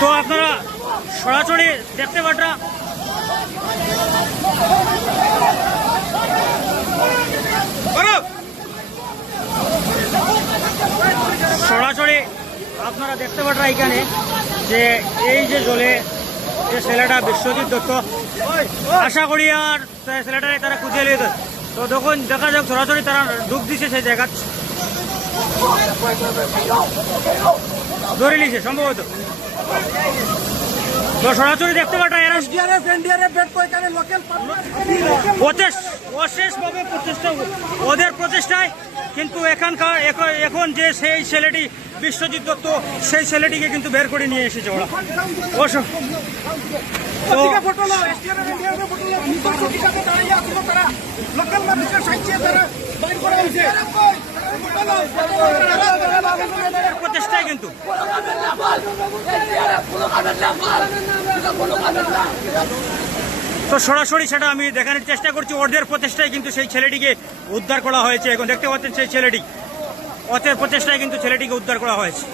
তো আপনারা সরাসরি দেখতে পাটা সরাসরি আপনারা দেখতে পাটা এখানে যে এই যে জলে যে ছেলেটা বিশ্বজিৎ দত্ত আশা করি আর ছেলেটারে তারা খুঁজে নিয়ে তো তখন দেখা যাক সরাসরি তারা ডুব দিছে সেই জায়গা ধরে নিছে সম্ভবত। তো সরাসরি দেখতে পাটা এরা অশেষভাবে প্রচেষ্টা ওদের প্রচেষ্টায় কিন্তু এখন যে সেই ছেলেটি বিশ্বজিৎ দত্ত সেই ছেলেটিকে কিন্তু বের করে নিয়ে এসেছে ওরা। প্রচেষ্টায় কিন্তু তো সরাসরি সেটা আমি দেখানোর চেষ্টা করছি ওদের প্রচেষ্টায় কিন্তু সেই ছেলেটিকে উদ্ধার করা হয়েছে। এখন দেখতে পাচ্ছেন সেই ছেলেটি ওদের প্রচেষ্টায় কিন্তু ছেলেটিকে উদ্ধার করা হয়েছে।